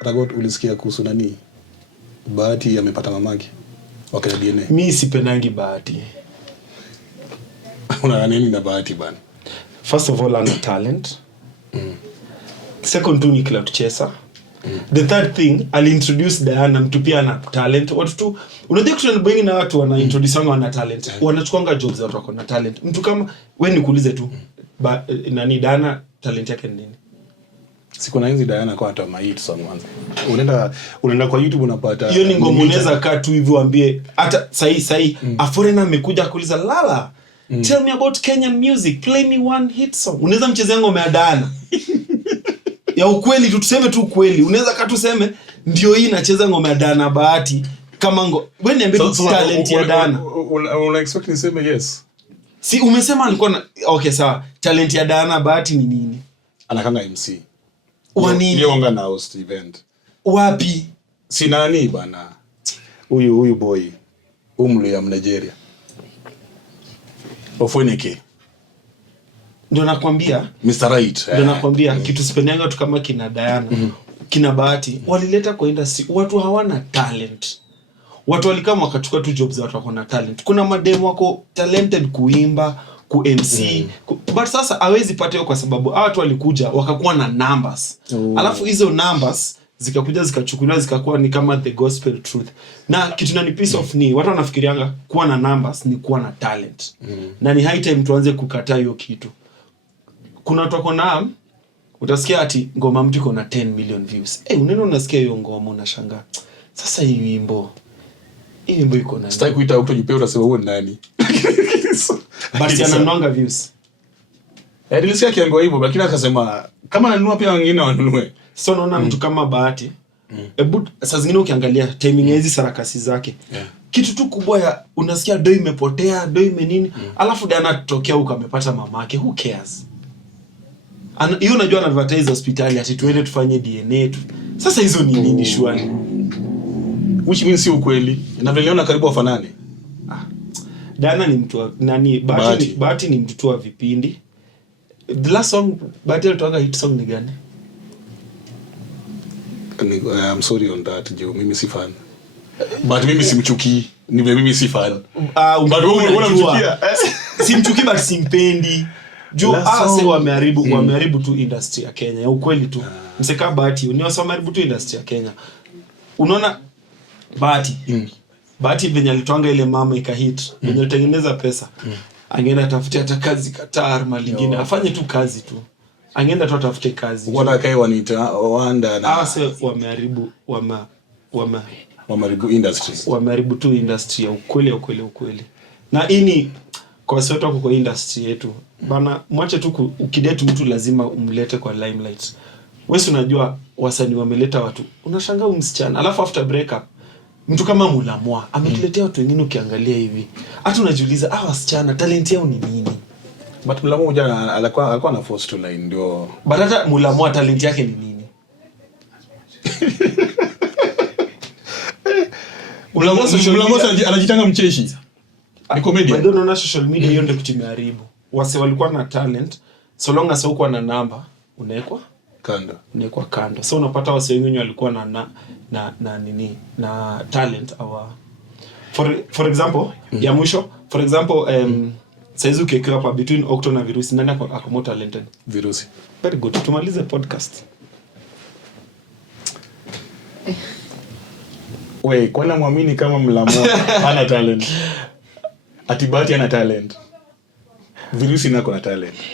Ragot, ulisikia kuhusu nani? Bahati amepata mamake. Okay, DNA. Mimi sipendangi Bahati. Una nini na Bahati bana? First of all, ana talent. Second, tu ni clout chaser. The third thing, I'll introduce Diana, mtu pia ana talent. Watu tu, unajua kitu bengi na watu wana introduce wangu wana talent. Wanachukuanga jobs za watu wako na talent. Mtu kama wewe nikuulize tu, nani Diana talent yake ni nini? Siku na hizi Diana kwa hata ma hit song kwanza. Unaenda kwa YouTube unapata. Hiyo ni ngoma unaweza kaa tu hivi uambie hata sahi a foreigner amekuja kuuliza Lala. Tell me about Kenyan music. Play me one hit song. Unaweza mchezea ngoma ya Diana. Ya ukweli tu tuseme tu ukweli. Unaweza kaa tuseme ndio hii nacheza ngoma ya Diana Bahati kama wewe niambie talent ya Diana. Una expect niseme yes? Si umesema alikuwa na okay sawa. Talent ya Diana Bahati ni nini? Anakanga MC. Wani Ndio wanga na host event. Wapi? Si nani bana. Huyu boy. Umlu ya Nigeria. Ofoneke. Ndio nakwambia Mr. Right. Ndio nakwambia kitu sipenanga tu kama kina Diana. Kina Bahati walileta kwa industry watu hawana talent. Watu walikama wakachukua tu jobs za watu wako na talent. Kuna mademo wako talented kuimba, ku MC, but sasa hawezi pata hiyo kwa sababu watu walikuja wakakuwa na numbers. Alafu hizo numbers zikakuja zikachukuliwa zikakuwa ni kama the gospel truth. Na kitu nani piece of ni watu wanafikirianga kuwa na numbers ni kuwa na talent. Na ni high time tuanze kukataa hiyo kitu. Kuna watu wako na utasikia ati ngoma mtu iko na 10 million views. Unaona unasikia hiyo ngoma unashangaa. Sasa hii wimbo iko na sitaki kuita utojipea utasema wewe nani? Basi ananunua views. Nilisikia kiango hivyo lakini akasema kama ananunua pia wengine wanunue. So naona mtu kama Bahati saa zingine ukiangalia timing hizi sarakasi zake. Kitu tu kubwa ya unasikia doi imepotea, doi imenini, alafu Diana tokea huko amepata mamake. Who cares? Hiyo unajua ana advertise hospitali ati tuende tufanye DNA tu. Sasa hizo ni nini shwari? Which means si ukweli. Na vile karibu wafanane. Diana ni mtu nani? Bahati ni mtu tu wa vipindi. The last song Bahati alitoa hit song ni gani? I'm sorry on that, Joe. Mimi si fan. But mimi simchukii. Ni mimi si fan. But wewe unamchukia. Simchukii but simpendi. Joe sasa wameharibu tu industry ya Kenya. Ya ukweli tu. Mseka Bahati ni wameharibu tu industry ya Kenya. Unaona Bahati venye alitoanga ile mama ikahit, venye alitengeneza pesa. Angeenda tafutia hata kazi Qatar mali nyingine, afanye tu kazi tu. Angeenda tu atafute kazi. Wanakai wanaita Wanda na sasa wameharibu industry. Wameharibu tu industry ya ukweli. Na ini kwa sote wako kwa industry yetu. Bana mwache tu ukidate mtu lazima umlete kwa limelight. Wewe unajua wasanii wameleta watu. Unashangaa msichana. Alafu after breakup mtu kama Mulamwa ametuletea watu wengine ukiangalia hivi. Hata unajiuliza wasichana talent yao ni nini? But Mulamwa jana alikuwa na force to line ndio. But hata Mulamwa talent yake ni nini? Mulamwa anajitanga mcheshi. Ni comedian. Bado unaona social media hiyo ndio kitu imeharibu. Wase walikuwa na talent, so long as uko na namba, unaekwa kando. So unapata wase wengine walikuwa na nini na talent for example ya mwisho for example saizi ukiwekewa hapa between Octo na Virusi nani ako more talented? Virusi. Very good. Tumalize podcast. Wewe kwani muamini kama Mulamwa hana talent? Ati Bahati hana talent. Virusi nako na talent.